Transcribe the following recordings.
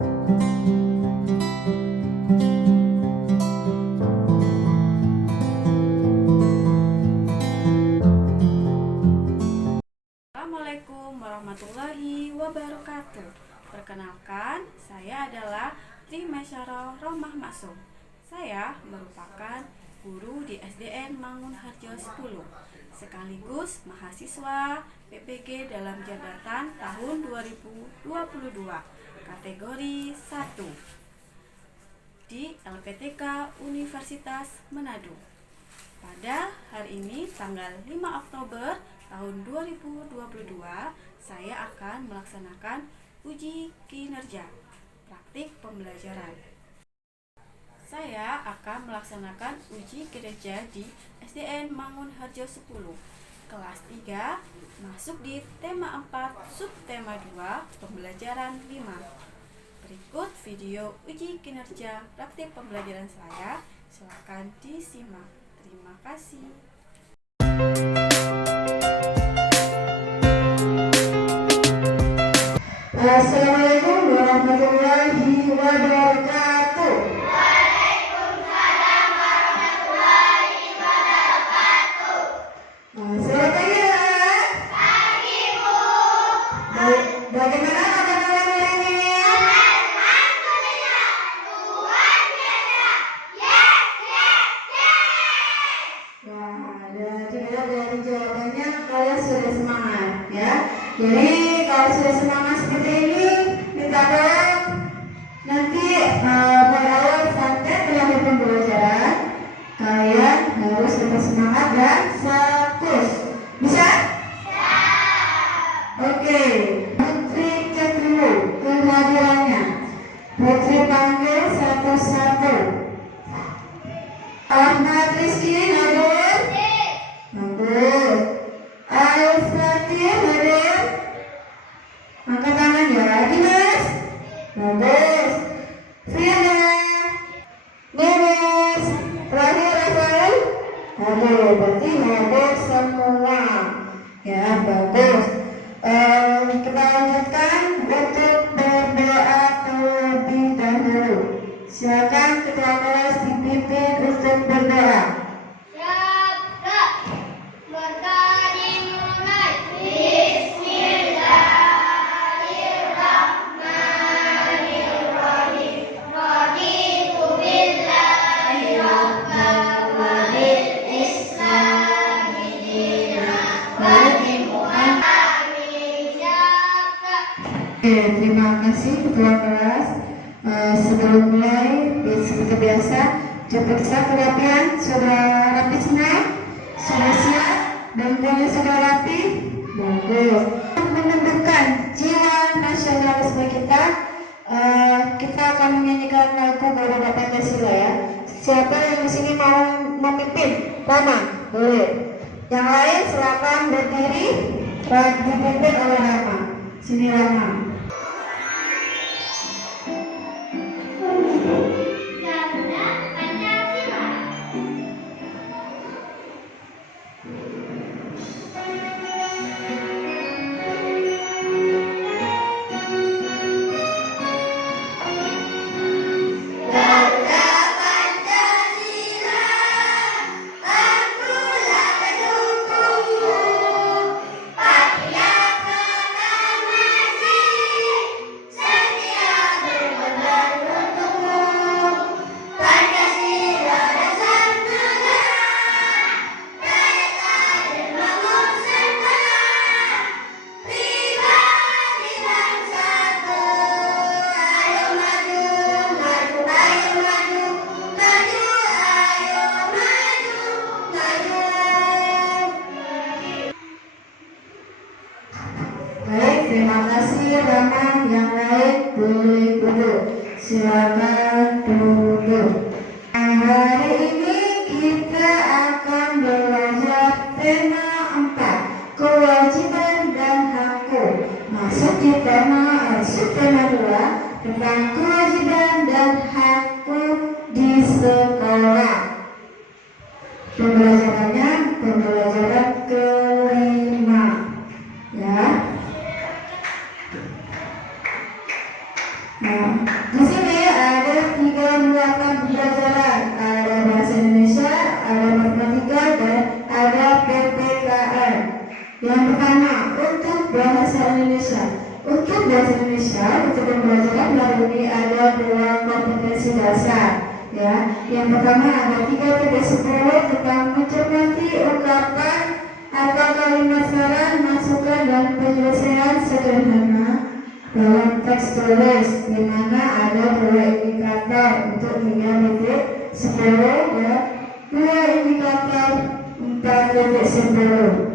Assalamualaikum warahmatullahi wabarakatuh. Perkenalkan, saya adalah Tri Mesyarah Romah Maksum. Saya merupakan guru di SDN Mangunharjo 10, sekaligus mahasiswa PPG dalam jabatan tahun 2022, kategori 1 di LPTK Universitas Manado. Pada hari ini tanggal 5 Oktober tahun 2022, saya akan melaksanakan uji kinerja praktik pembelajaran. Saya akan melaksanakan uji kinerja di SDN Mangunharjo 10, kelas 3, masuk di tema 4, subtema 2, pembelajaran 5. Berikut video uji kinerja praktik pembelajaran saya, silakan disimak. Terima kasih. Assalamualaikum warahmatullahi wabarakatuh. Waalaikumsalam warahmatullahi wabarakatuh. Selamat pagi anak. Pagi Bu. Bagaimana kabar malam hari ini? Alhamdulillah. Luar biasa. Yes, yes, yes. Wah, dari jawabannya kalian sudah semangat ya. Jadi kalau sudah semangat seperti ini, minta tolong nanti pada awal sampai terakhir pembelajaran kalian harus tetap semangat dan fokus. Bisa? Oke. Putri cek dulu kehadirannya. Putri panggil satu-satu. Ahmad Rizky hadir. Hadir. Al-Fatih hadir. Angkat tangan ya, Dimas. Bagus. Firna. Denis. Terakhir Rafael. Hadir, berarti hadir semua. Ya, bagus. Kita lanjutkan untuk berdoa terlebih dahulu. Silakan ketua kelas dipimpin untuk berdoa. Siap, Kak. Berdoa dimulai. Bismillahirrahmanirrahim. Raditu billahi rabban wa bil islami dinan wa bi Muhammadin. Siap, Kak. Oke, terima kasih ketua kelas. Sebelum mulai, seperti biasa, coba kita kerapian sudah rapi semua, sudah siap, dan punya sudah rapi. Bagus. Menunjukkan jiwa nasionalisme kita, kita akan menyanyikan lagu Garuda Pancasila ya. Siapa yang di sini mau memimpin? Rama, boleh. Yang lain silakan berdiri, dipimpin oleh Rama. Sini Rama. Garuda Pancasila. Garuda Pancasila, akulah pendukungmu. Patriot proklamasi, setia berkorban untukmu. Pancasila dasar negara, mereka membangun sekolah. Pribadi bersatu, ayo maju, maju, ayo maju, maju, ayo maju, maju. Baik, terima kasih Rama. Yang lain boleh duduk. Silakan duduk. Hari ini kita akan belajar tema 4, kewajiban dan hakku. Masuk di subtema 2 tentang kewajiban dan hakku di sekolah. Pembelajarannya pembelajaran kelima ya. Nah, di sini ada 3 muatan pembelajaran, ada bahasa Indonesia, ada matematika, dan ada PPKN. Yang pertama, untuk bahasa Indonesia. Untuk bahasa Indonesia, untuk pembelajaran baru ini ada 2 kompetensi dasar. Ya, yang pertama ada 3.10 tentang mencermati ungkapan atau kalimat saran, masukan, dan penyelesaian sederhana dalam teks tulis, di mana ada 2 indikator untuk 3.10 dan 2 indikator 4.10.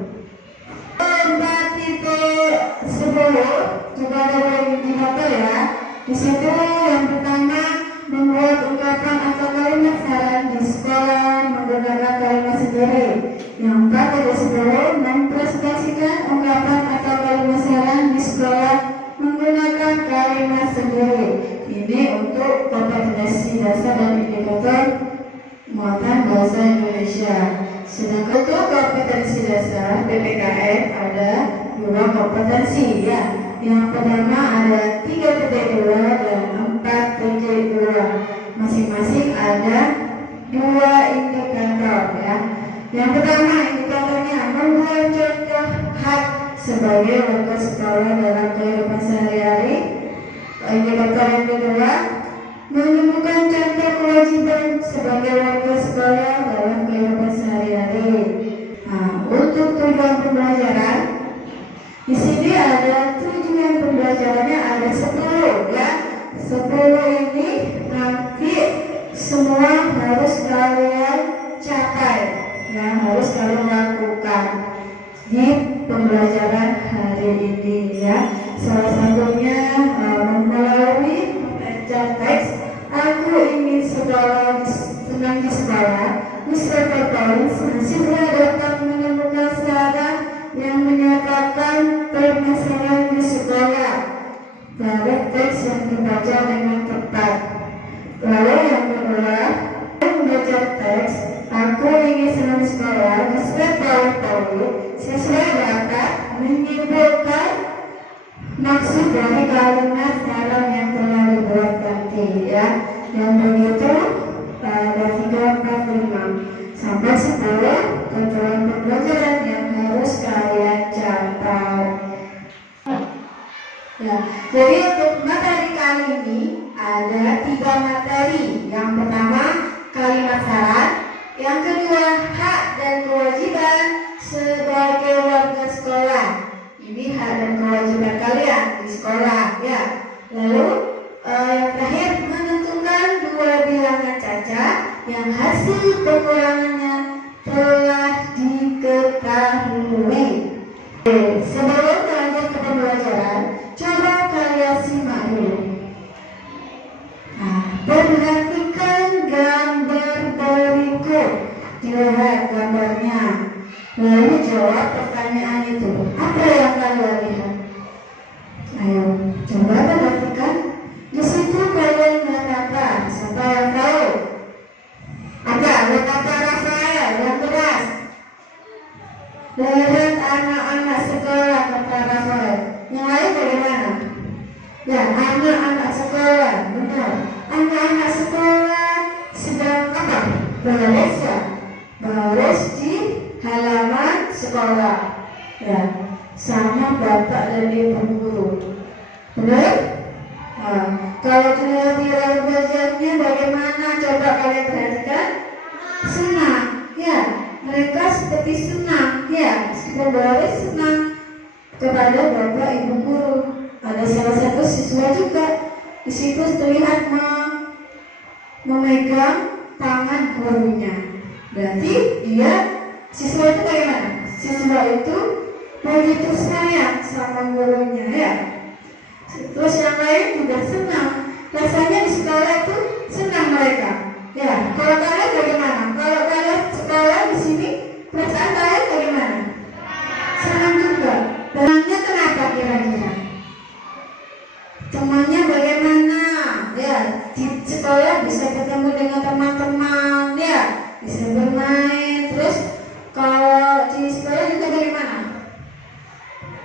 4.10 juga ada 2 indikator ya. Di situ yang pertama membuat ungkapan atau kalimat saran di sekolah menggunakan kalimat sendiri. Yang 4.10 mempresentasikan ungkapan atau kalimat saran di sekolah menggunakan kalimat sendiri. Ini untuk kompetensi dasar dan indikator muatan bahasa Indonesia. Sedangkan untuk kompetensi dasar PPKN ada 2 kompetensi ya. Yang pertama ada 3.2 dan 4.2. Masing-masing ada 2 indikator ya. Yang pertama indikatornya membuat contoh hak sebagai warga sekolah dalam kehidupan sehari-hari. Indikator yang kedua menemukan contoh kewajiban sebagai warga sekolah dalam kehidupan sehari-hari. Nah, untuk tujuan pembelajaran di sini ada tujuan pembelajarannya ada 10 ya. 10 ini nanti semua harus kalian capai ya, harus kalian lakukan di pembelajaran hari ini ya. Salah satunya melalui membaca teks aku ingin senang di sekolah. Mr. Collins segera dapat menemukan saran yang menyatakan permasalahan di sekolah dari teks yang dibaca dengan tepat. Lalu yang kedua, membaca teks aku ingin senang di sekolah. Mr. Collins sesuai dapat menyimpulkan maksud dari kalimat saran yang telah dibuat nanti ya. Yang begitu ada 3, 4, 5 sampai 10 tujuan pembelajaran yang harus kalian capai. Ya, jadi untuk materi kali ini ada 3 materi. Yang pertama kalimat saran, yang kedua hak dan kewajiban sebagai warga sekolah. Ini hak dan kewajiban kalian di sekolah ya. Lalu yang terakhir menentukan 2 bilangan cacat yang hasil pengurangannya telah diketahui. Sebelum lanjut ke pembelajaran, coba kalian simak dulu. Nah, perhatikan gambar berikut. Dilihat gambarnya. Lalu jawab pertanyaan itu. Apa yang kalian lihat? Ayo, coba perhatikan. Di situ kalian lihat apa? Siapa yang tahu? Ada, lihat apa Rafael? Yang keras. Lihat anak-anak sekolah, kata Rafael. Yang lain bagaimana? Ya, anak-anak sekolah, benar. Anak-anak sekolah sedang apa? Baris ya? Baris di halaman sekolah ya, sama bapak dan ibu guru. Benar? Nah, kalau dilihat di dalam belajarnya bagaimana? Coba kalian perhatikan. Senang ya, mereka seperti senang ya, meskipun baris senang kepada bapak ibu guru. Ada salah satu siswa juga di situ terlihat memegang tangan gurunya. Berarti dia siswa itu bagaimana? Siswa itu begitu sayang sama gurunya ya. Terus yang lain juga senang. Rasanya di sekolah itu senang mereka. Ya, kalau kalian bagaimana? Kalau kalian sekolah di sini, perasaan kalian bagaimana? Senang juga. Senangnya kenapa kira-kira? Temannya bagaimana? Ya, di sekolah bisa ketemu dengan teman-teman ya, bisa bermain. Terus kalau di sekolah juga bagaimana?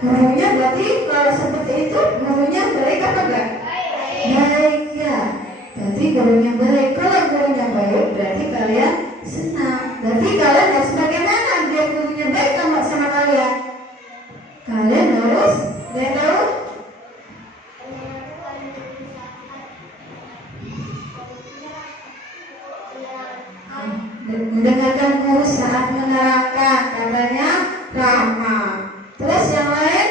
Gurunya berarti kalau seperti itu gurunya baik apa enggak? Baik berarti gurunya baik. Kalau gurunya baik, berarti kalian senang. Berarti kalian harus bagaimana biar gurunya baik sama kalian? Kalian harus tahu mendengarkan guru saat menerangkan, katanya ramah. Terus yang lain,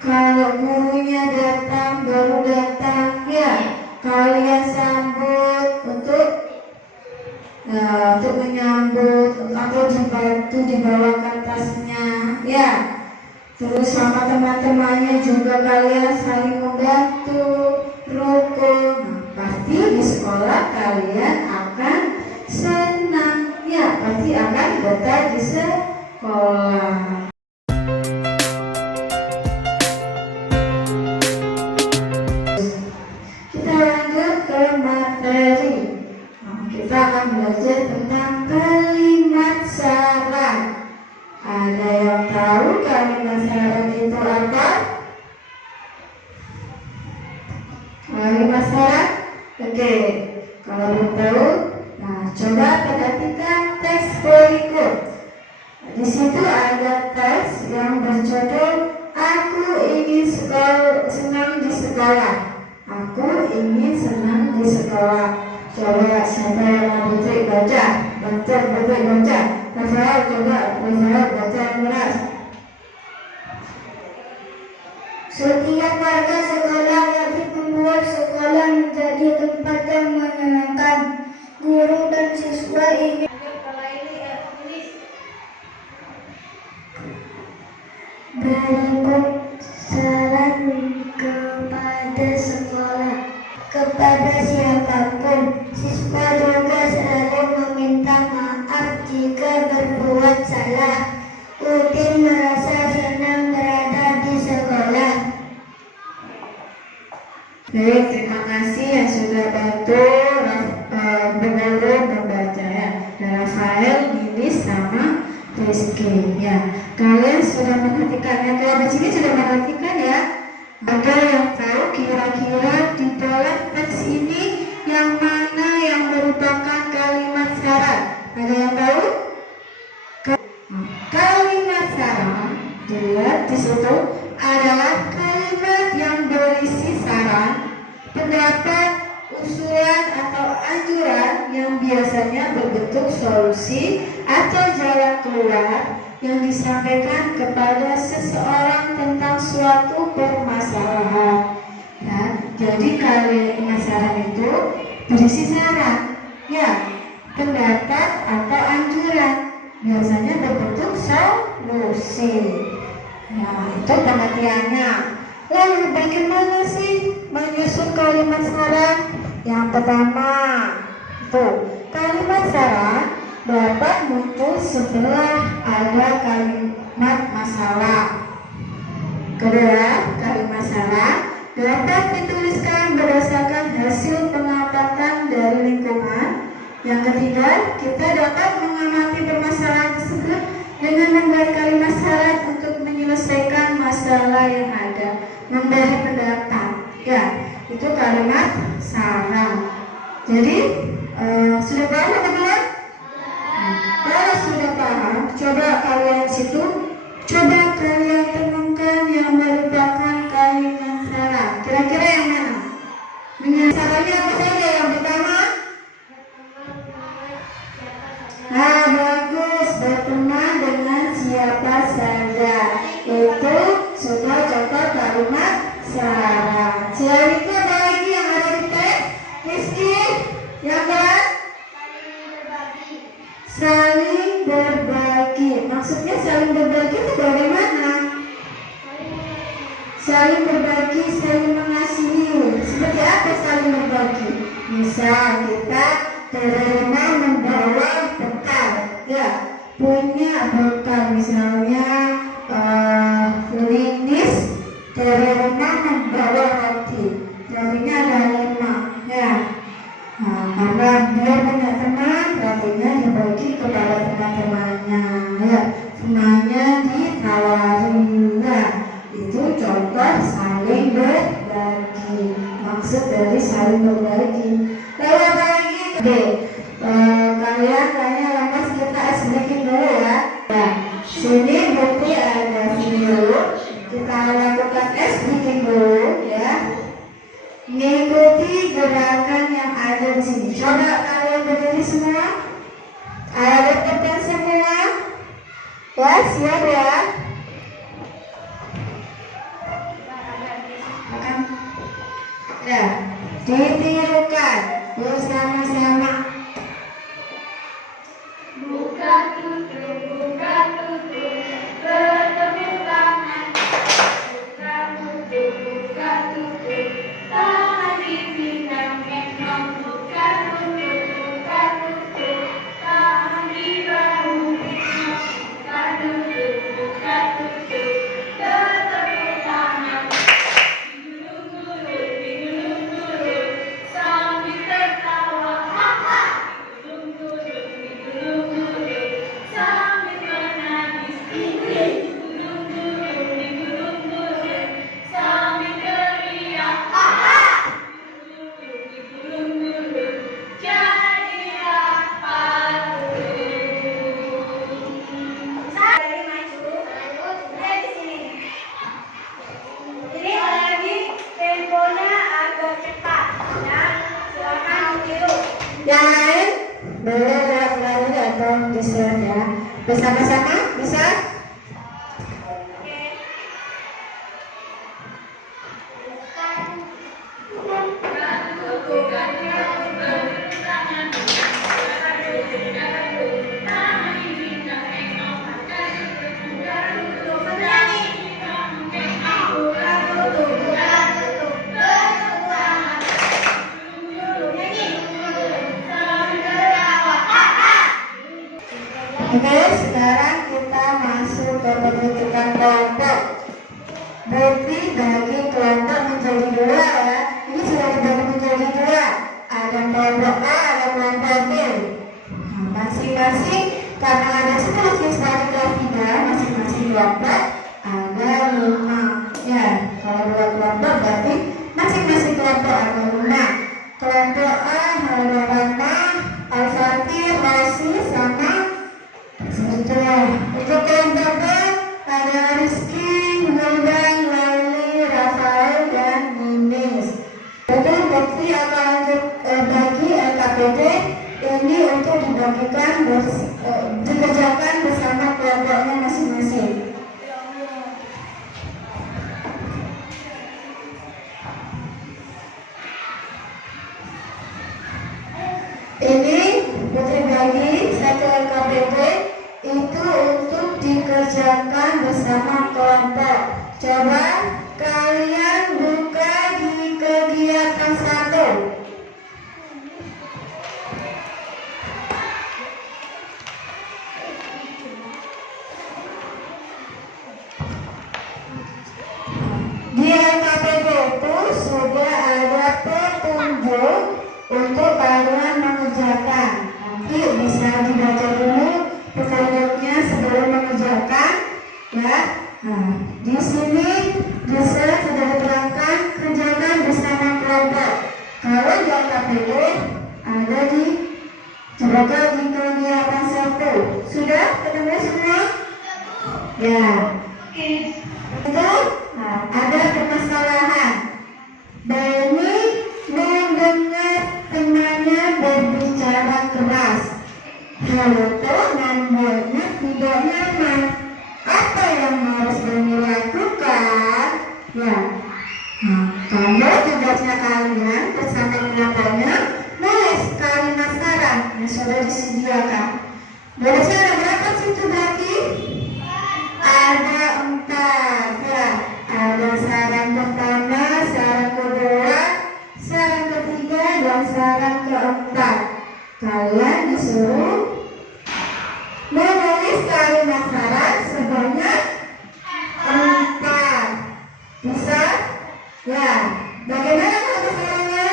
kalau gurunya datang baru datang, ya kalian sambut untuk menyambut atau dibantu dibawakan tasnya, ya. Terus sama teman-temannya juga kalian saling membantu, rukun. Nah, pasti di sekolah kalian akan senang, ya. Pasti akan betah di sekolah. Kita lanjut ke materi. Kita akan belajar tentang kalimat syarat. Ada yang tahu kalimat syarat itu apa? Kalimat syarat? Oke, kalau belum tahu, nah coba perhatikan teks berikut. Di situ ada teks yang berjudul Aku ingin senang di sekolah. Aku ingin senang di sekolah. Coba siapa yang mau baca? Baca. Rafael baca keras. Setiap warga sekolah wajib membuat sekolah menjadi tempat yang menyenangkan. Guru dan siswa ingin berikut saran kepada sekolah. Kepada siapapun, siswa juga selalu meminta maaf jika berbuat salah. Udin merasa senang berada di sekolah. Baik, terima kasih yang sudah bantu guru membaca, ya. Rafael, Lilis, sama Rizky, ya. Kalian sudah memperhatikan, ya. Kalau di sini sudah memperhatikan, ya. Ada yang tahu kira-kira di dalam teks ini yang mana yang merupakan kalimat syarat? Ada yang tahu? Kalimat syarat, dilihat di situ adalah kalimat yang berisi saran, pendapat, usulan atau anjuran yang biasanya berbentuk solusi atau jalan keluar yang disampaikan kepada seseorang tentang suatu permasalahan. Ya, jadi kalimat saran itu berisi saran, ya, pendapat atau anjuran, biasanya berbentuk solusi. Ya, itu pengertiannya. Lalu bagaimana sih menyusun kalimat saran? Yang pertama, kalimat saran dapat muncul setelah ada kalimat masalah. Kedua, kalimat saran dapat dituliskan berdasarkan hasil pengamatan dari lingkungan. Yang ketiga, kita dapat mengamati permasalahan tersebut dengan membuat kalimat saran untuk menyelesaikan masalah yang ada, memberi pendapat. Ya, itu kalimat saran. Jadi, sudah paham teman-teman? Kalau sudah paham, coba kalian situ, coba kalian temukan yang merupakan kalimat saran. Kira-kira yang mana? Dengan sarannya apa saja? Yang pertama, nah bagus, berteman dengan siapa saja. Itu sudah contoh kalimat saran. Selain itu ada lagi yang ada di teks, Rizky, yang keempat, saling berbagi. Maksudnya saling berbagi itu bagaimana? Saling berbagi, saling mengasihi. Seperti apa saling berbagi? Misal kita terima membawa bekal, ya, punya bekal, misalnya Linis terima membawa roti, rotinya ada 5, ya. Karena dia punya teman, rotinya dibagi kepada teman-temannya, ya, semuanya ditawari, ya. Itu contoh saling berbagi. Maksud jadi saling berbagi. Lalu apa lagi? Oke, kalian kayaknya lepas, kita sedikit dulu ya. Nah, sini bukti ada video. Kita lakukan sedikit dulu ya. Mengikuti gerakan yang ada di sini. Coba kalian berdiri semua. Ada perhatian semua. Ya, siap ya. Ya, ditirukan bersama-sama. Buka tutup, bertepuk tangan. Buka tutup, tangan dipinang memang. Buka tutup, tangan di bahu memang. Buka tutup, bertepuk tangan. Digulung-gulung, sambil tertawa. Digulung-gulung, sambil menangis. Digulung-gulung, sambil teriak. Digulung-gulung, jadilah patung. Dari maju, di sini. Jadi lagi temponya agak cepat dan silakan ditiru. Yang lain boleh lari atau geser ya. Bersama-sama bisa? Oke, sekarang kita masuk ke pembentukan kelompok. Bukti bagi kelompok menjadi dua ya. Ini sudah dibagi menjadi dua. Ada kelompok A, ada kelompok B. Nah, masing-masing karena ada 10 siswa di kelas 3, masing-masing kelompok ada 5. Ya, kalau dua kelompok berarti masing-masing kelompok ada 5. Kelompok A ada Rama, Al-Fatih, Rosi, sama sebetulnya. Untuk kelompok B ada Rizky, Wildan, Laili, Rafael, dan Ninis. Betul, bukti akan bagi LKPD ini untuk dikerjakan bersama kelompoknya masing-masing. Ini putri bagi satu LKPD itu untuk dikerjakan bersama kelompok. Coba kalian buka di kegiatan 1. Di LKPD itu sudah ada petunjuk untuk kalian mengerjakan. Nanti bisa dibaca dulu petunjuknya sebelum mengerjakan ya. Nah, di sini bisa sudah diterangkan kerjakan bersama kelompok. Kalau di LKPD ada di coba di kegiatan 1. Sudah ketemu semua? Ya. Itu ada permasalahan. Beni mendengar temannya berbicara keras. Hal itu membuatnya tidak nyaman. Apa yang harus Beni lakukan? Ya, kalau tugasnya kalian bersama penyampainya nulis kalimat saran yang sudah disediakan. Boleh saya berapa situ berarti? Ada 4 ya. Ada saran pertama, saran kedua, saran ketiga, dan saran keempat. Kalian disuruh menulis kalimat saran sebanyak 4. Bisa? Ya. Bagaimana kalau caranya?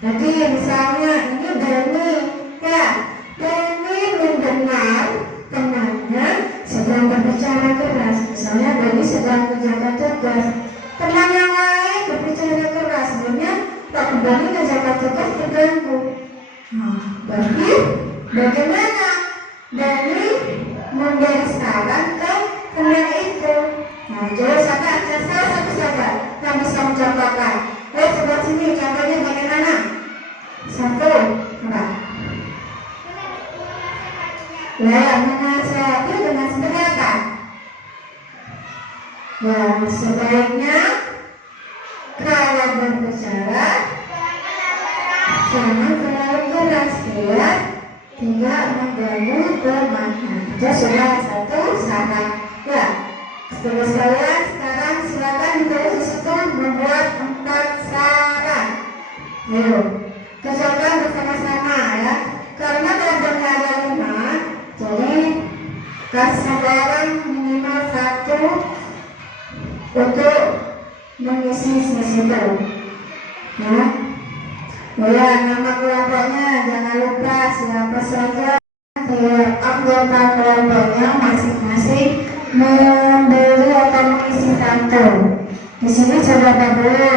Jadi misalnya ini Beni ya. Beni mendengar temannya sedang berbicara keras. Misalnya Beni sedang mengerjakan tugas. Teman yang lain berbicara keras. Sebenarnya tak lalu ngerjakan tugas terganggu. Nah, berarti bagaimana dari memberi saran ke teman itu? Nah, jadi siapa salah satu saja yang bisa mencontohkan. Coba sini contohnya bagaimana? Satu, apa? Ya, menasihati dengan seperti apa? Ya, sebaiknya kalau berbicara jangan terlalu keras ya, tidak mengganggu temannya. Itu sudah satu saran. Ya, setelah saya sekarang silakan ditulis di situ membuat 4 saran. Ayo, kerjakan bersama-sama ya. Karena kelompoknya ada 5, jadi kasih satu orang minimal 1 untuk mengisi sesi itu. Ya, ya, nama kelompoknya jangan lupa siapa saja anggota kelompoknya masing-masing memberi atau mengisi 1. Di sini coba dulu.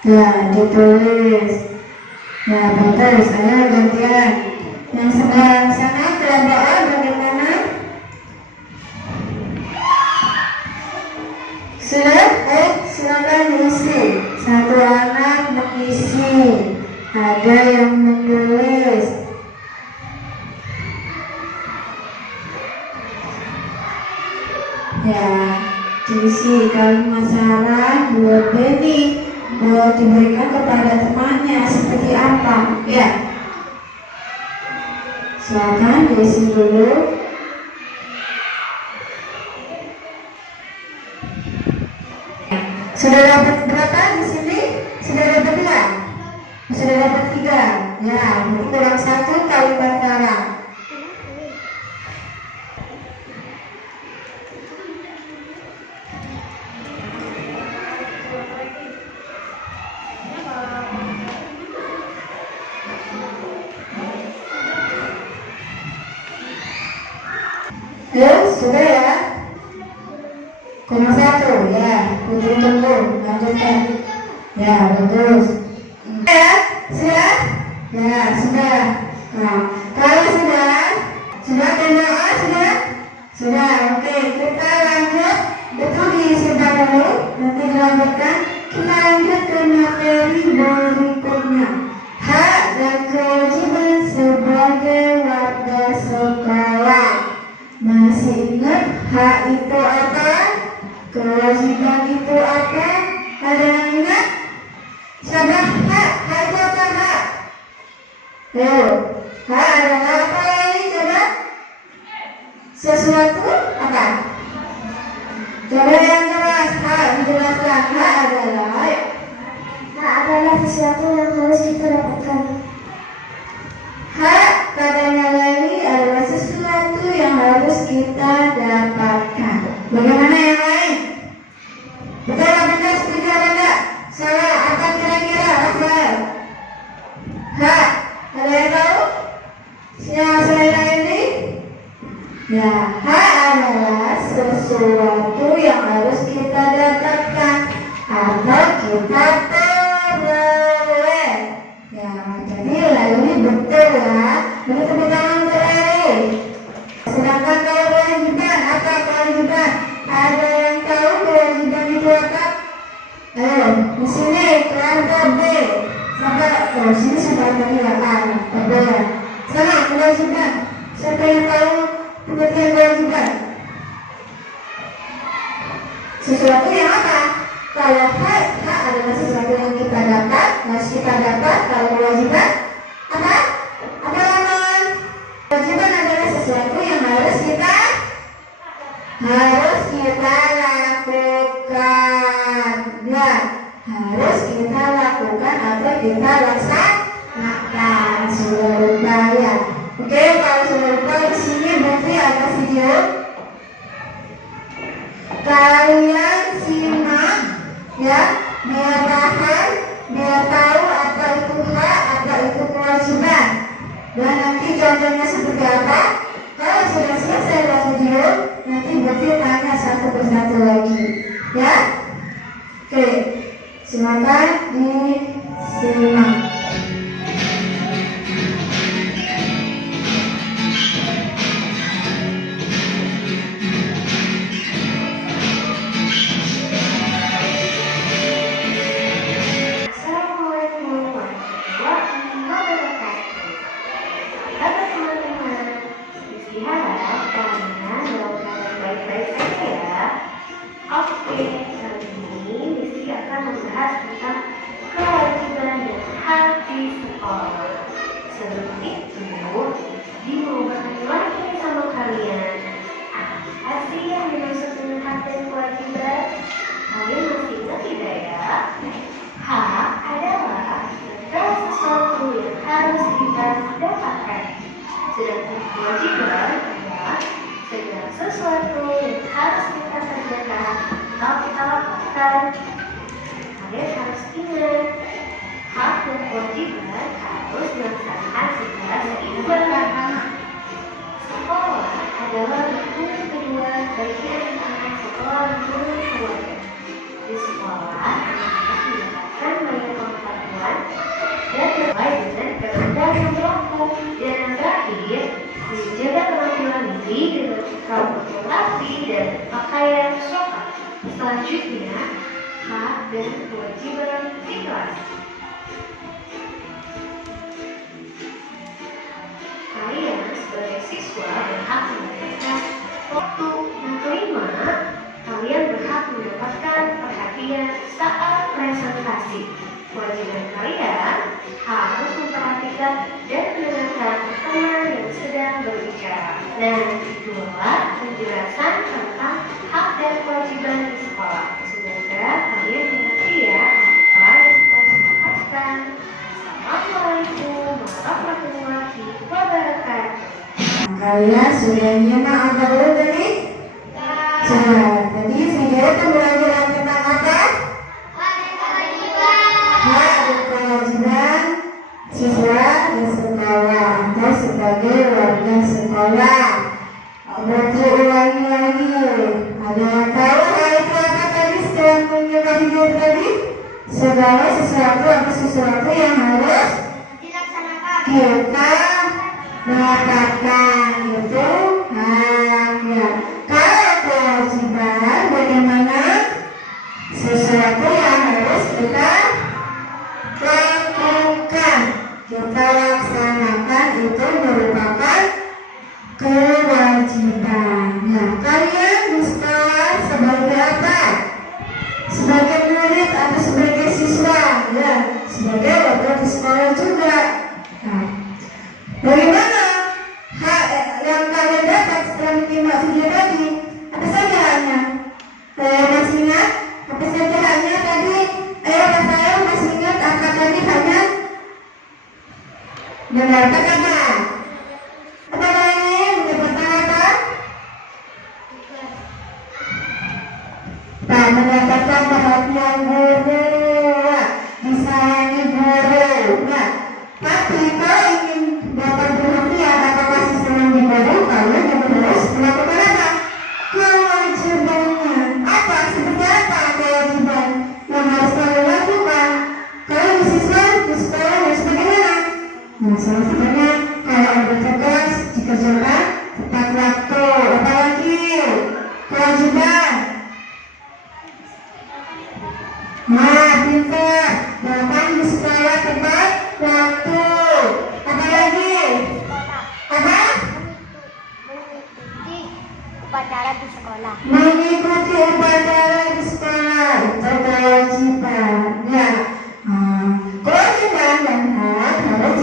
Ya, ditulis. Ya, betul. Saya gantian. Yang sebelah sana kelompok A bagaimana? Sudah? Silakan mengisi. 1 anak mengisi. Ada yang menulis. Ya, diisi kalimat saran buat Benny, buat diberikan kepada temannya seperti apa? Ya, silakan diisi dulu. Sudah dapat berapa di sini? Sudah dapat 2? Sudah dapat 3. Ya, kurang 1 kalimat saran. Ya, sudah ya. Kurang 1 ya. Tunggu, lanjutkan. Ya, bagus. Ya, sudah? Ya, sudah. Nah, kalau sudah berdoa sudah? Sudah, oke. Kita lanjut. Itu disimpan dulu. Nanti dilanjutkan. Kita lanjut ke materi berikutnya. Hak dan kewajiban sebagai warga sekolah. Masih ingat hak itu apa? Kewajiban itu apa? Ada yang ingat? Siapa? Hak itu apa? Hak? Ayo, hak adalah apa lagi? Coba sesuatu apa? Coba yang jelas. Hak dijelaskan. Hak adalah sesuatu yang harus kita dapatkan. hak katanya lagi adalah sesuatu yang harus kita dapatkan. Bagaimana yang lain? Betul apa tidak? Setuju apa tidak? Salah? Apa kira-kira? Rafael? Hak? Ada yang tahu? Yang saya ini? Ya, hak adalah sesuatu yang harus kita dapatkan atau kita peroleh. Ya, jadi lalu betul ya. Ini tepuk tangan untuk Lali. Sedangkan kalau kewajiban, apa kewajiban? Ada yang tahu kewajiban itu apa? Ayo, di sini kelompok B. Sampai di sini sudah ada B. Sana kewajiban. Siapa yang tahu pengertian kewajiban? Sesuatu yang apa? Kalau hak adalah sesuatu yang kita dapat, harus kita dapat. Kalau kewajiban apa? Apa lawan? Kewajiban adalah sesuatu yang harus kita lakukan. Ya, harus kita lakukan atau kita laksanakan. Sudah lupa ya? Oke, kalau sudah lupa di sini berarti ada video. Kalian simak ya, biar paham, biar tahu apa itu hak, apa itu kewajiban, dan nanti contohnya seperti apa. Kalau sudah selesai video, nanti berarti tanya satu persatu lagi, ya. Oke, silakan. disimak. Assalamualaikum warahmatullahi wabarakatuh. Sahabat teman-teman, Rizky harap kalian dalam keadaan baik-baik saja ya. Oke, kali ini Rizky akan membahas tentang kewajiban dan hak di sekolah. Sebelum itu, Rizky mau bertanya lagi sama kalian. Apa sih yang dimaksud dengan hak dan kewajiban? Kalian masih ingat tidak ya? Hak adalah segala sesuatu yang harus kita dapatkan. Sedangkan kewajiban adalah segala sesuatu yang harus kita kerjakan atau kita lakukan. Kalian harus ingat, hak dan kewajiban harus dilaksanakan secara seimbang. Sekolah adalah guru kedua bagi anak-anak sekolah guru keluarga. Di sekolah, anak-anak mendapatkan banyak pengetahuan dan mulai dengan belajar yang berlaku. Dan yang terakhir, menjaga penampilan diri dengan sikap rapi dan pakaian sopan. Selanjutnya, hak dan kewajiban di kelas. Kalian sebagai siswa berhak mendapatkan waktu. Yang kelima, kalian berhak mendapatkan perhatian saat presentasi. Kewajiban kalian harus memperhatikan dan mendengarkan teman yang sedang berbicara. Nah, itulah penjelasan tentang hak dan kewajiban di sekolah. Semoga kalian mengerti ya apa yang telah dikatakan. Assalamualaikum warahmatullahi wabarakatuh. Kalian sudah nyimak apa dulu tadi? Tadi video pembelajaran tentang apa? Hak dan kewajiban siswa di sekolah atau sebagai warga sekolah. Berarti ulangi lagi. Ada yang tahu hal itu apa tadi setelah menyimak video tadi? Segala sesuatu atau sesuatu yang harus kita dapatkan itu haknya. Kalau kewajiban bagaimana? Sesuatu yang harus kita lakukan, kita laksanakan, itu merupakan kewajiban. Nah, kalian di sekolah sebagai apa? Sebagai murid atau sebagai siswa? Ya, sebagai warga di sekolah juga. Nah, bagaimana hak yang kalian dapat setelah menyimak video tadi? Apa saja haknya? Masih ingat? Apa saja haknya tadi? Ayo, saya masih ingat apa tadi haknya? Mendapatkan apa? Apa lagi? Mendapatkan apa? Pak, mendapatkan perhatian guru, disayangi guru. Nah, tapi kalau ingin dapat perhatian atau kasih sayang di guru, kalian harus melakukan apa? Kewajibannya. Apa? Seperti apa kewajiban yang harus kalian lakukan? Kalian di siswa, di sekolah harus bagaimana? Nah, salah satunya kalau ada tugas dikerjakan tepat waktu. Apalagi kewajiban. Nah, pintar. Datang di sekolah tepat waktu. Apa lagi? Apa? Mengikuti upacara di sekolah. Mengikuti upacara di sekolah. Itu kewajiban. Ya. Kewajiban dan hak harus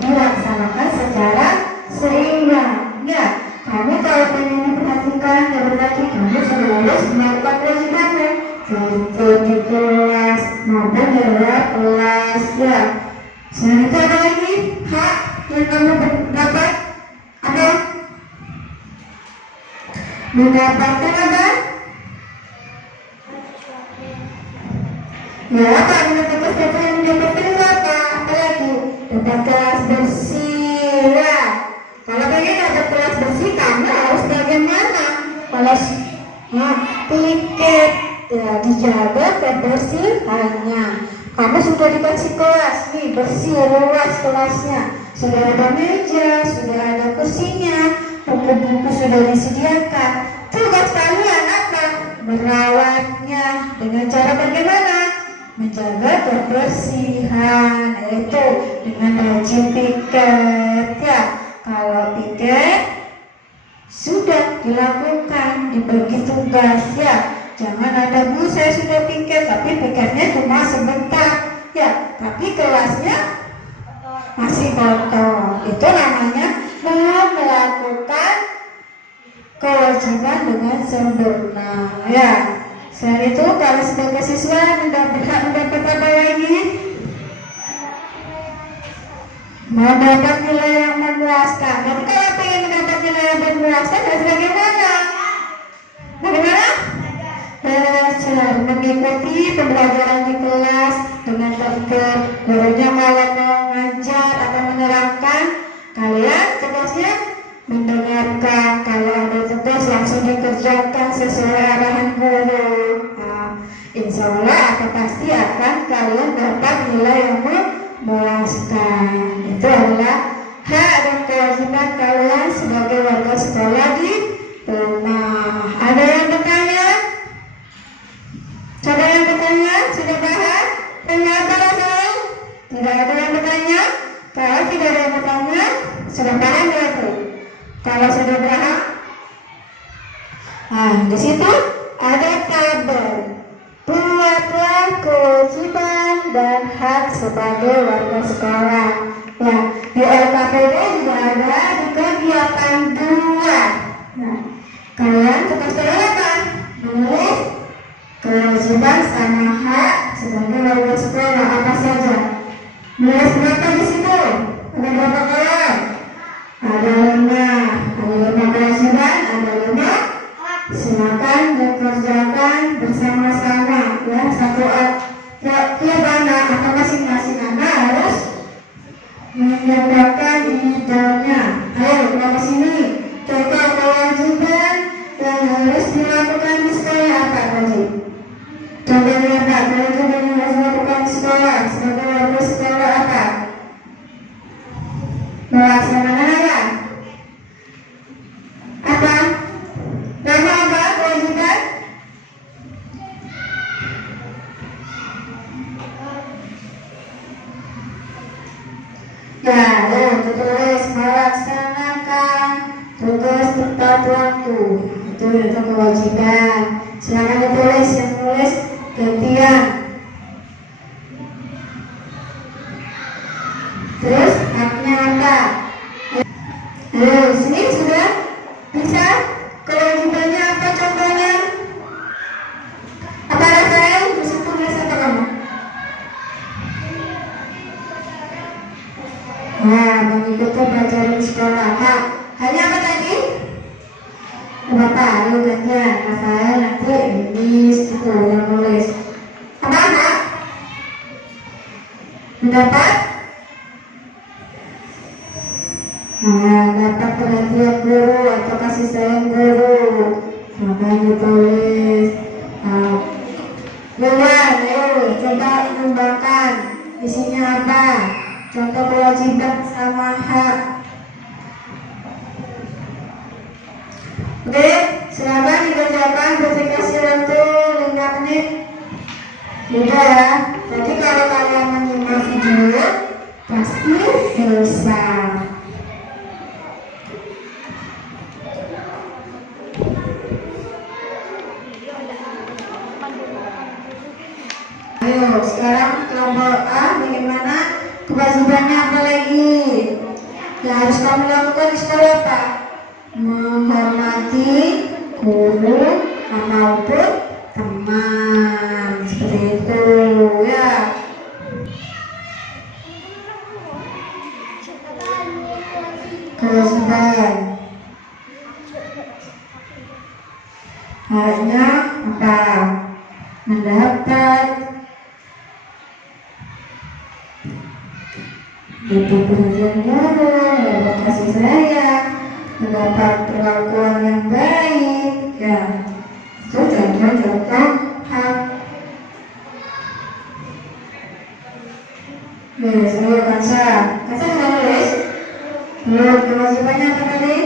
dilaksanakan secara seimbang. Ya. Kamu kalau ingin diperhatikan dari tadi, kamu harus melakukan kewajibannya. Jadi di kelas maupun di luar kelas. Ya. Selanjutnya apa lagi? Hak yang kamu dapat apa? Mendapatkan apa? Ya, apa? Mendapatkan sesuatu yang mendapatkan itu apa? Apa lagi? Dapat kelas bersih. Ya. Kalau pengen dapat kelas bersih, kamu harus bagaimana? Kelas tiket. Ya, dijaga kebersihannya. Kamu sudah dikasih kelas nih, bersih, luas kelasnya. Sudah ada meja, sudah ada kursinya, buku-buku sudah disediakan. Tugas kalian apa? Merawatnya. Dengan cara bagaimana? Menjaga kebersihan, yaitu dengan rajin piket ya. Kalau piket sudah dilakukan, dibagi tugas ya. Jangan ada, Bu, saya sudah piket, tapi piketnya cuma sebentar ya, tapi kelasnya masih kotor. Itu namanya melakukan kewajiban dengan sempurna ya. Selain itu, kalau sebagai siswa berhak mendapat apa lagi? Mendapat nilai yang memuaskan. Dan kalau ingin mendapat nilai yang memuaskan, harus bagaimana? Bagaimana? Belajar, mengikuti pembelajaran di kelas dengan tertib. Gurunya kalau mau mengajar atau menerangkan, kalian tugasnya mendengarkan. Kalau ada tugas langsung dikerjakan sesuai arahan guru. Insya Allah atau pasti akan kalian dapat nilai yang memuaskan. Itu adalah hak dan kewajiban kalian sebagai warga sekolah di rumah. Ada yang bertanya? Coba yang bertanya, sudah paham? Ternyata langsung? Tidak ada yang bertanya? Kalau tidak ada yang bertanya, sudah paham berarti? Kalau sudah paham, di situ ada tabel. Buatlah kewajiban dan hak sebagai warga sekolah. Ya, di LKPD juga ada di kegiatan 2. Nah, kalian tugas kalian apa? Menulis kewajiban sama hak sebagai warga sekolah apa saja. Nulis berapa di situ? Ada berapa kolom? Ada 5. Ada 5 kewajiban, ada 5. Silakan dikerjakan bersama-sama ya, satu tiap anak atau masing-masing anak harus menyatakan idenya. Ayo ke sini. Contoh kewajiban yang harus dilakukan di sekolah apa tadi? Contohnya apa? Kewajiban yang harus dilakukan di sekolah sebagai warga sekolah apa? Melaksanakan apa? Apa? Nama apa kewajiban? Ya, tulis melaksanakan tugas tepat waktu. Itu kewajiban. Silakan ditulis, yang nulis gantian. Terus haknya apa? Sini sudah bisa? Kewajibannya apa contohnya? Apa Rafael? Bisa tulis apa kamu? Mengikuti pelajaran di sekolah. Hanya apa tadi? Bapak, ayo gantian. Rafael nanti ini itu yang nulis. Apa? Mendapat? Dapat perhatian guru atau kasih sayang guru. Makanya ditulis. Ayo coba kembangkan. Isinya apa? Contoh kewajiban sama hak. Oke, silakan dikerjakan. Kasih waktu 5 menit. Mudah ya. Jadi kalau kalian menyimak video pasti bisa. Ayo, sekarang kelompok A bagaimana? Kewajibannya apa lagi? Yang harus kamu lakukan di sekolah apa? Menghormati guru maupun teman. Seperti itu ya. Kewajiban. Hanya apa? Mendapat perhatian guru, mendapat kasih sayang, mendapat perlakuan yang baik, ya itu contoh-contoh hak. Yes, ayo Kansa. Kansa sudah nulis? Belum, kewajibannya apa tadi?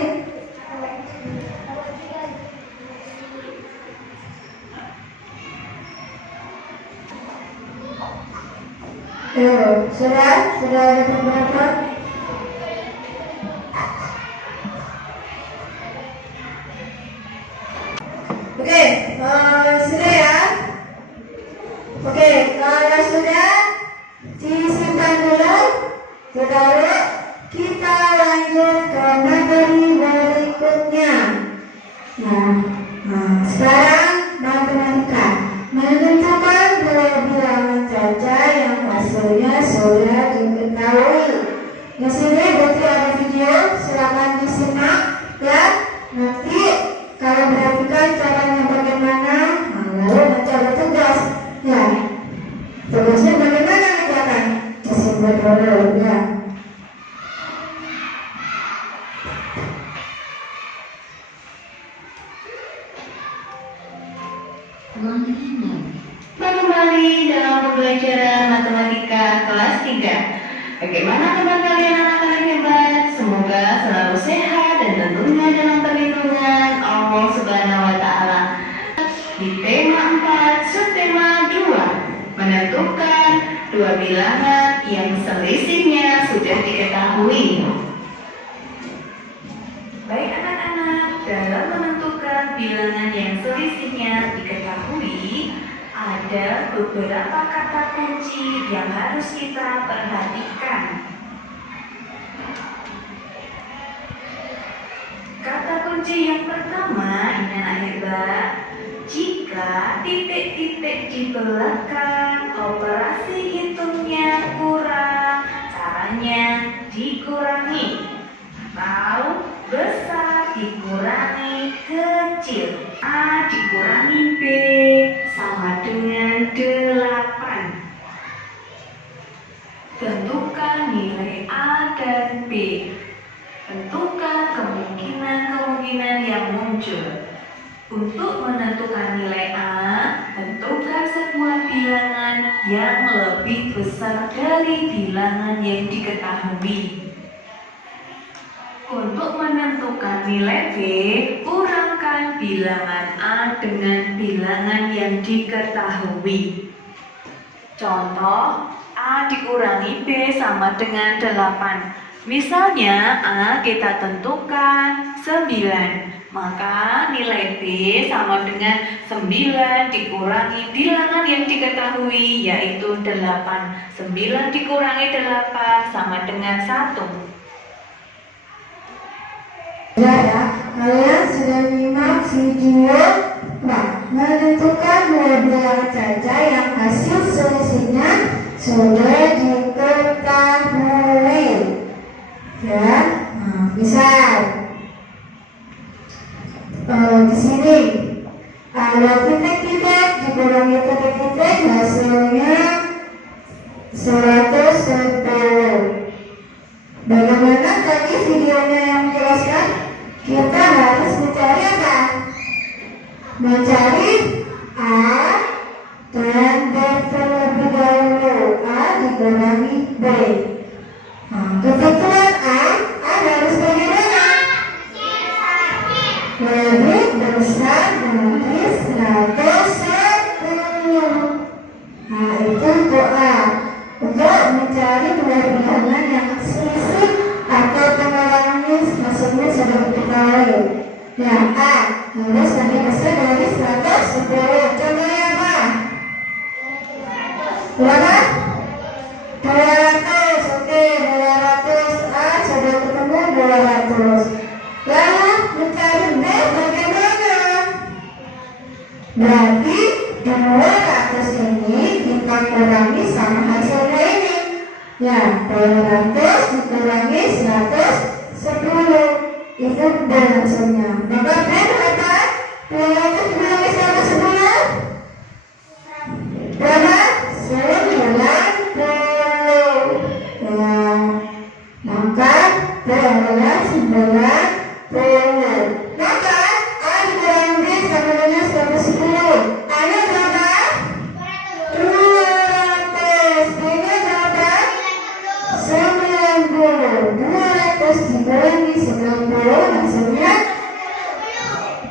Sudah ada beberapa? Oke, sudah ya? Oke, kalau sudah disimpan dulu, saudara, kita lanjut ke materi berikutnya. Nah, sekarang matematika menentukan dua bilangan saja yang hasilnya sudah diketahui. Di sini Bukti ada video, silakan disimak ya. Nanti kalau perhatikan caranya bagaimana, lalu nanti ada tugas ya. Tugasnya bagaimana kerjakan? Disimpan dulu ya. Kembali dalam pembelajaran matematika kelas 3. Bagaimana kabar kalian anak-anak hebat? Semoga selalu sehat dan tentunya dalam perlindungan Allah Subhanahu wa Ta'ala. Di tema 4, subtema 2, menentukan dua bilangan yang selisihnya sudah diketahui. Baik anak-anak, dalam menentukan bilangan yang selisihnya diketahui, ada beberapa kata kunci yang harus kita perhatikan. Kata kunci yang pertama, ini anak hebat, jika titik-titik di belakang operasi hitungnya kurang, caranya dikurangi. Atau besar dikurangi kecil, A dikurangi B sama dengan 8. Tentukan nilai A dan B. Tentukan kemungkinan-kemungkinan yang muncul. Untuk menentukan nilai A, tentukan sebuah bilangan yang lebih besar dari bilangan yang diketahui. Untuk menentukan nilai B, kurangkan bilangan A dengan bilangan yang diketahui. Contoh, A dikurangi B sama dengan 8. Misalnya A kita tentukan 9, maka nilai B sama dengan 9 dikurangi bilangan yang diketahui, yaitu 8. 9 dikurangi 8 sama dengan 1. Ya, kalian sudah menyimak video menentukan dua bilangan saja yang hasil selisihnya sudah diketahui. Ya, misal di sini ada titik-titik dikurangi titik-titik hasilnya 110. Bagaimana tadi videonya yang menjelaskan? Kita harus mencari apa? Mencari A dan B terlebih dahulu. A dikurangi B. Kebetulan A harus bagaimana? Lebih besar dari 110. Itu untuk A. Untuk mencari dua bilangan yang selisih atau pengurangannya maksudnya sudah diketahui. Ya, A harus lebih besar dari 110. Contohnya apa? Berapa? 200. Oke, 200. A sudah ketemu 200. Lalu mencari B bagaimana? Berarti 200 ini kita kurangi sama hasilnya ini. Ya, 200 dikurangi 110. Itu B hasilnya. Maka B berapa? 200 dikurangi 110. Berapa? 90. Ya, maka B adalah 90. Maka A dikurangi B sama dengan 110. A-nya berapa? 200. B-nya berapa? dikurangi 90 hasilnya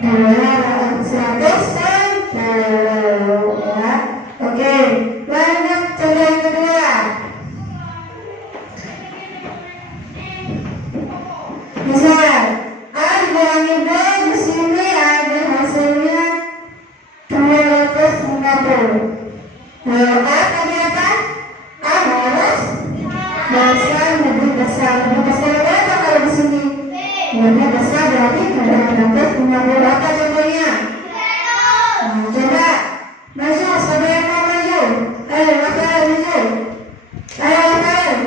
110 ya. Oke, lanjut coba yang kedua. Misal A dikurangi B, di sini ada hasilnya 250. Nah, A tadi apa? A harus besar, lebih besar. Lebih besar berapa kalau di sini? Lebih besar berarti 250. Apa contohnya? Nah, coba maju, siapa yang mau maju? Ayo, Rafael maju. Ayo, Rafael.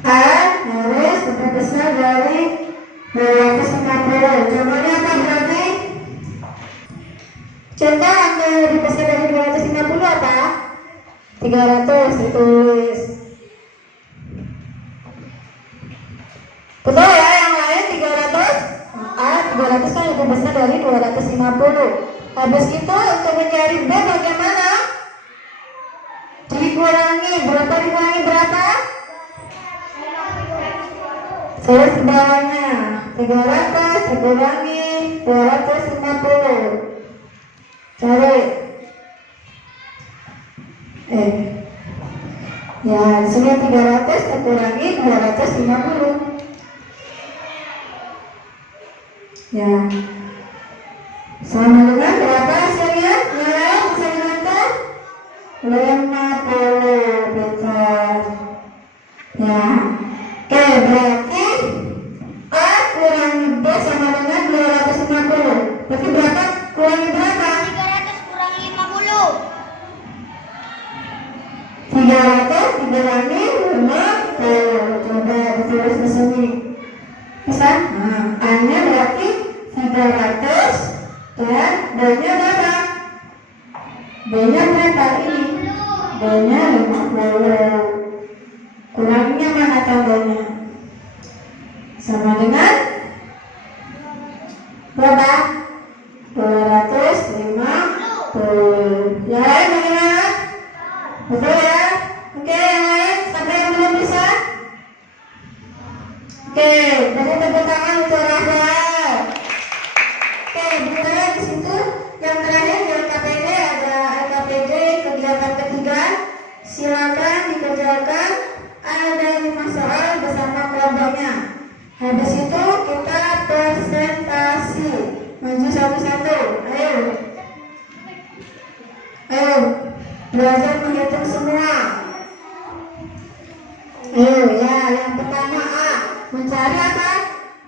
A harus lebih besar dari 250. Contohnya apa berarti? Contoh angka yang lebih besar dari 250 apa? 300 ditulis. Betul ya, yang lain 300? 300 kan lebih besar dari 250. Habis itu untuk mencari B bagaimana? Dikurangi, berapa dikurangi berapa? Saya sebawahnya 300 dikurangi 250. Cari. Ya, di sini 300 dikurangi 250. Ya. Sama dengan berapa hasilnya? Ya, bisa dibantu? 50, betul. Ya. Oke, berarti A kurangi B sama dengan 250. Berarti berapa kurangi berapa? 300 kurang 50. 300 dikurangi 50. Coba ditulis di sini. Bisa? Nah, A-nya berarti 300 dan B-nya berapa? B-nya berapa ini? B-nya 50. Kurangnya mana tambahnya? Sama dengan berapa? 250. Yang lain bagaimana? Betul ya? Oke, yang lain sampai yang belum bisa? Oke, beri tepuk tangan untuk Rafael. Oke, sebenarnya di situ yang terakhir di LKPD ada LKPD kegiatan ketiga. Silakan dikerjakan. Ada 5 soal bersama kelompoknya. Habis itu kita presentasi. Maju satu-satu. Ayo. Ayo. Belajar menghitung semua. Ayo ya, yang pertama A. Mencari apa?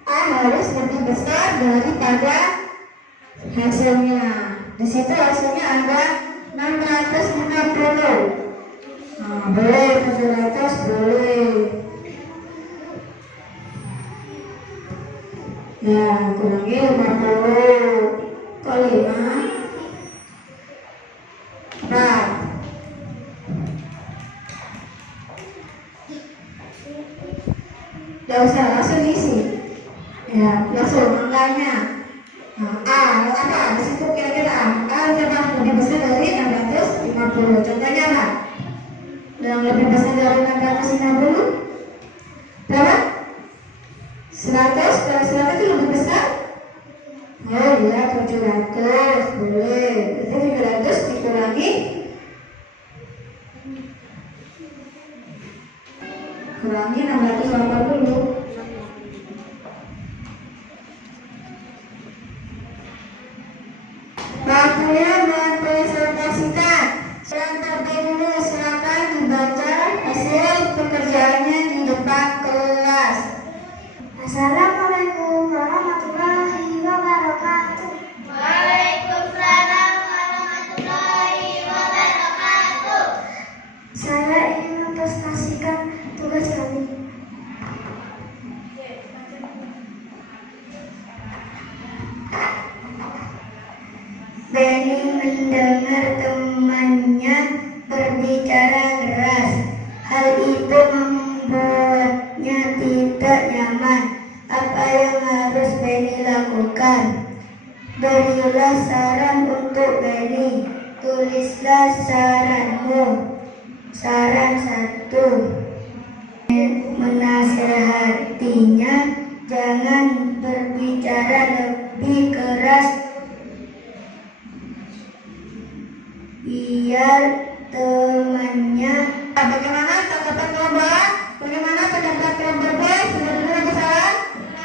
A harus lebih besar daripada hasilnya. Di situ hasilnya ada 650. Nah, boleh 700 boleh. Ya, kurangi 50. Kok 5? 4. Gak usah, langsung isi. Ya, langsung angkanya. Nah, A, apa? Di situ kira-kira A coba lebih besar dari 650. Contohnya apa? Yang lebih besar dari 650 berapa? 100. Kalau 100 itu lebih besar? Oh iya, 700 boleh. Jadi 700 dikurangi kurangi 680. Waktunya mempresentasikan. Yang terdahulu silakan dibaca hasil pekerjaannya di depan kelas. Assalamualaikum warahmatullahi wabarakatuh. Waalaikumsalam warahmatullahi wabarakatuh. Saya ingin mempresentasikan tugas kami. Benny mendengar temannya berbicara keras. Hal itu membuatnya tidak nyaman. Apa yang harus Benny lakukan? Berilah saran untuk Benny. Tulislah saranmu. Saran 1. menasehatinya jangan berbicara lebih keras biar temannya. Bagaimana tanggapan kelompok? Bagaimana pendapat kelompok B? Sudah benar atau salah?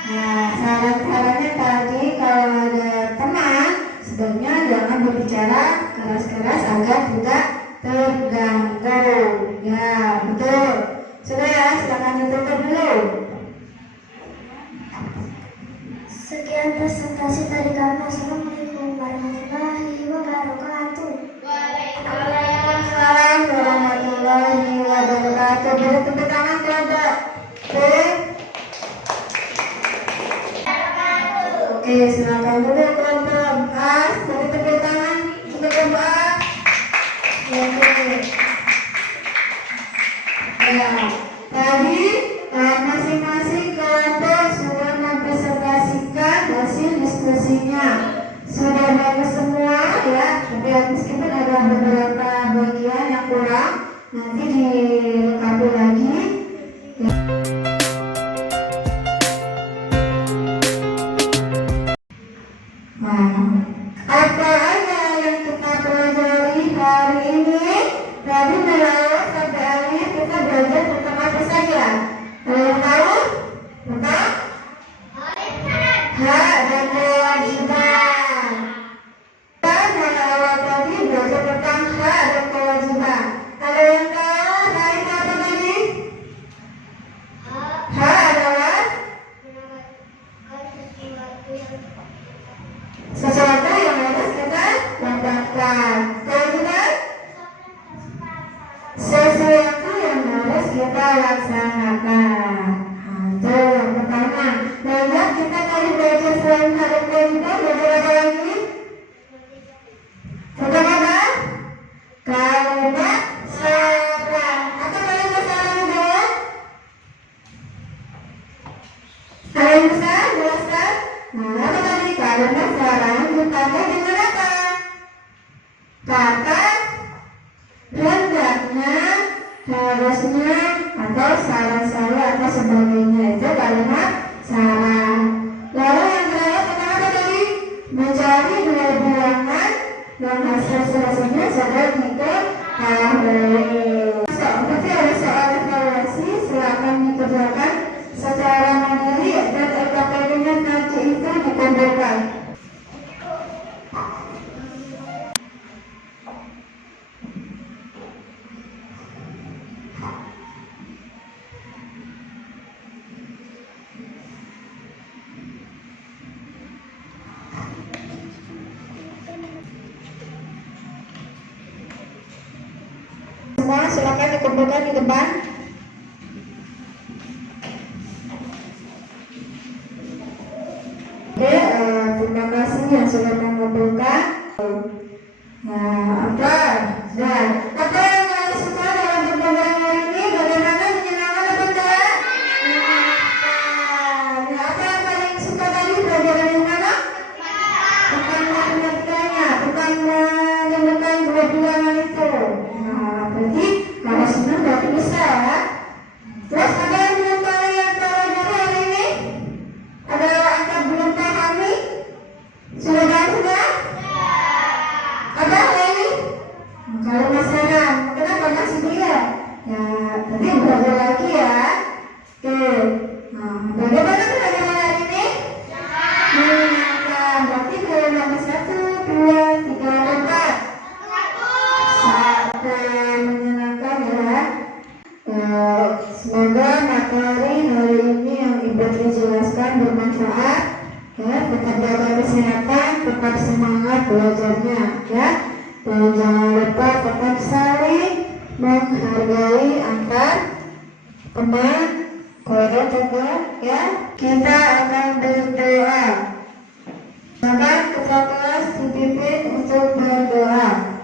Nah, saran-sarannya tadi kalau ada teman sebaiknya jangan berbicara keras-keras agar tidak terganggu. Ya, betul. Sudah ya, silakan ditutup dulu. Sekian presentasi dari kami. Assalamualaikum warahmatullahi wabarakatuh. Waalaikumsalam warahmatullahi wabarakatuh. Beri tepuk tangan kelompok B. Oke, silakan dulu kelompok A. Beri tepuk tangan untuk kelompok A. Oke. Ya, tadi masing-masing kelompok sudah mempresentasikan hasil diskusinya. Sudah bagus semua ya, tapi meskipun ada beberapa bagian yang kurang, nanti dilengkapi lagi. Nah, apa aja yang kita pelajari hari ini? Tadi mulai sampai akhir kita belajar tentang apa saja? Tahu? Tentang hak dan kewajiban. Kita awal tadi belajar tentang hak dan kewajiban. Ada yang tahu hari apa tadi? Hak adalah sesuatu yang harus kita dapatkan. Kewajiban sesuatu yang harus kita laksanakan. Itu yang pertama. Banyak kita tadi belajar selain hak dan kewajiban, belajar apa lagi? Tentang apa? Kalimat saran. Atau kalimat saran juga? Ada yang bisa jelaskan? Nah, apa tadi kalimat saran ditambah dengan apa? Kata hendaknya, harusnya, atau saran-saran atau sebagainya, itu kalimat saran. Lalu yang terakhir tentang apa tadi? Mencari dua bilangan dan hasil-hasilnya sudah diketahui. Berarti ada soal evaluasi, silakan dikerjakan secara mandiri dan LKPD-nya nanti itu dikumpulkan. Semua silakan dikumpulkan di depan. Oke, terima kasih yang sudah mengumpulkan. Nah, apa? Sudah. Apa yang paling suka dalam pertemuan hari ini? Bagaimana, menyenangkan atau tidak? Menyenangkan. Nah, apa yang paling suka tadi? Pelajaran yang mana? Bukan matematikanya, bukan menemukan dua bilangan itu. Nah, berarti kalau senang berarti bisa ya. Terus ada yang belum tahu yang pelajari hari ini? Ada angka belum pahami? Sudah tahu sudah? Ada lagi? Kalau masalah, kenapa masih dia? Ya, nanti belajar lagi ya. Oke. Nah, bagaimana pelajaran hari ini? Menyenangkan. Berarti kalau nomor 1, 2, 3, 4. Satu menyenangkan ya. Semoga materi hari ini yang Ibu Tri jelaskan bermanfaat ya. Tetap jaga kesehatan, tetap semangat belajarnya ya. Dan jangan lupa tetap saling menghargai antar teman, keluarga juga ya. Kita akan berdoa. Silakan ketua kelas dipimpin untuk berdoa.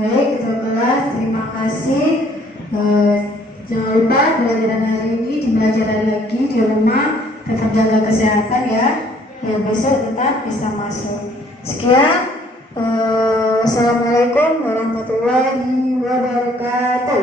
Baik, ketua kelas, terima kasih. Jangan lupa pelajaran hari ini dibelajar lagi di rumah. tetap jaga kesehatan ya. Ya besok tetap bisa masuk. Sekian. Assalamualaikum warahmatullahi wabarakatuh.